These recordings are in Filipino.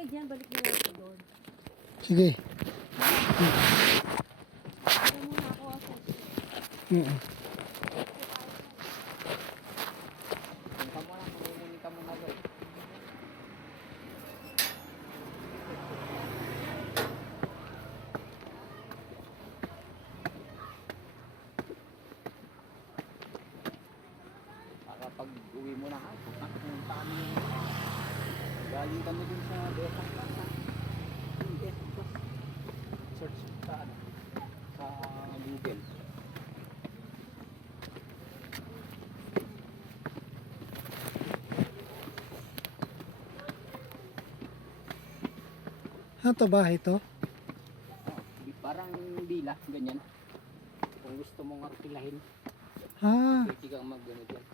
kayo dyan, balik mo lang ako doon. Sige. Kaya muna ako ako. Punta mo lang, mamumuni ka muna doon. Para pag uwi mo na ha, punta kami. Galing kami dun sa Desang Plaza. Search sa ano, sa Google. Ano to, bahay to? Parang bila, ganyan. Kung gusto mong arkilahin, Ah, pwede kang mag-ano dyan.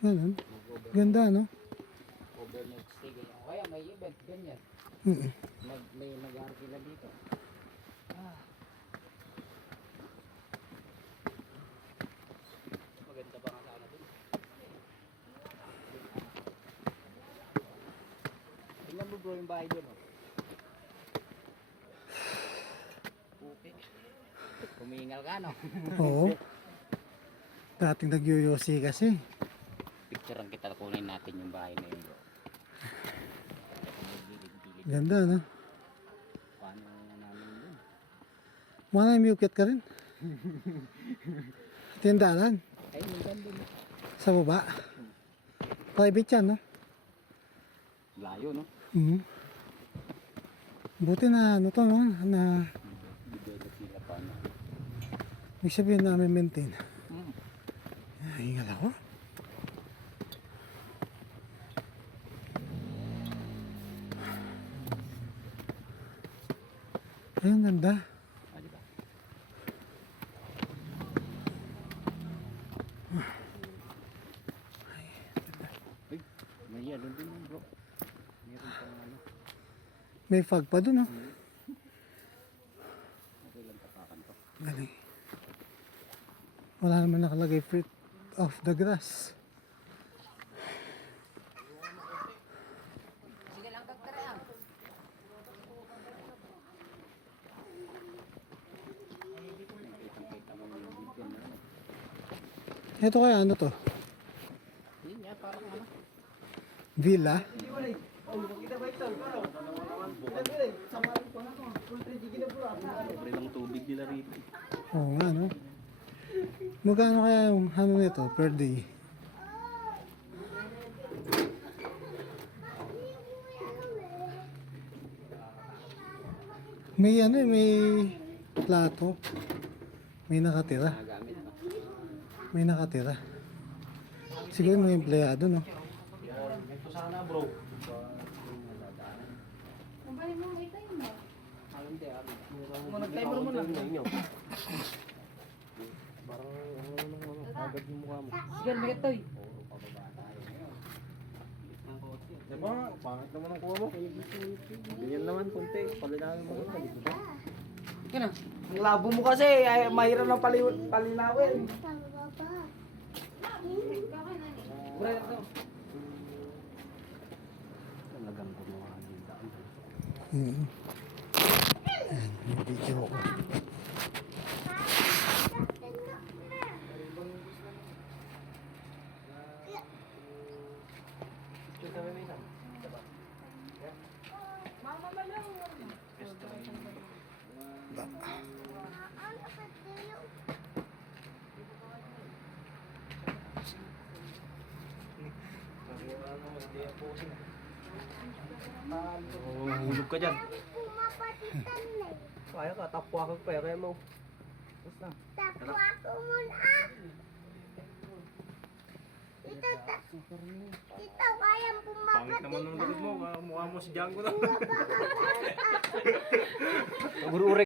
ganun. Mag-over. Ganda, no? Overnight stay, ganyan. O kaya may event, ganyan. May nag-arkila dito. Maganda pa nga sana dun. Tingnan mo bro yung bahay dun, oh. Puti. Kumingal ka, no? Oo. Dating nagyoyosi kasi. Picturean kita, kunin natin yung bahay na yun, bro. Gilid-gilid. Ganda, no? Paano namin yun? Mana may ukyat ka rin? Tindahan. Ay, minsan dun. Sa baba. Private yan, no? Layo, no? Buti na, ano to, no? Na, Develop nila pa, no? may sabihin na maintain. Hmm. Hingal ako. Ayun, ganda. Ah, diba? Ay, may ano din yun, bro. Meron pang ano. May fog pa dun, no? Okay lang tapakan to. Galing. Wala naman nakalagay fruit of the grass. Sige lang, kagtara yan. Nakitang-kita mo yung video na ano. Ito kaya ano to? Yun nga, parang ano. Villa? Libre ng tubig nila rito. Oo nga, no? Magkano kaya yung ano nito per day? May ano eh, may plato. May nakatira. Nagamit pa. May nakatira. Siguro mga empleyado, no? Ito sana, bro. Kung balik mo, may tayo mo. Alam di, alam. Nag-timer mo lang. Parang ano, agad yung mukha mo. Sige, may toy. Puro pababa tayo ngayon. Lit ng kotse. Diba? Pangit naman ang kuha mo. Ganyan naman, kunti. Palinawin mo ito. Diba? Yan na. Ang labo mo kasi, ay, mahirap na palinawin. Bura na to. Talagang gumawa din daan. Mm. Ayan, yung video ko. Hulog ka dyan. Kaya ka, tapwa kang pere mo. Basta. Tapwa ko muna. Ito, kayang Pangit naman pumapatid. ng likod mo. Mukha mo si Django na. Pumapatid. Uri-uri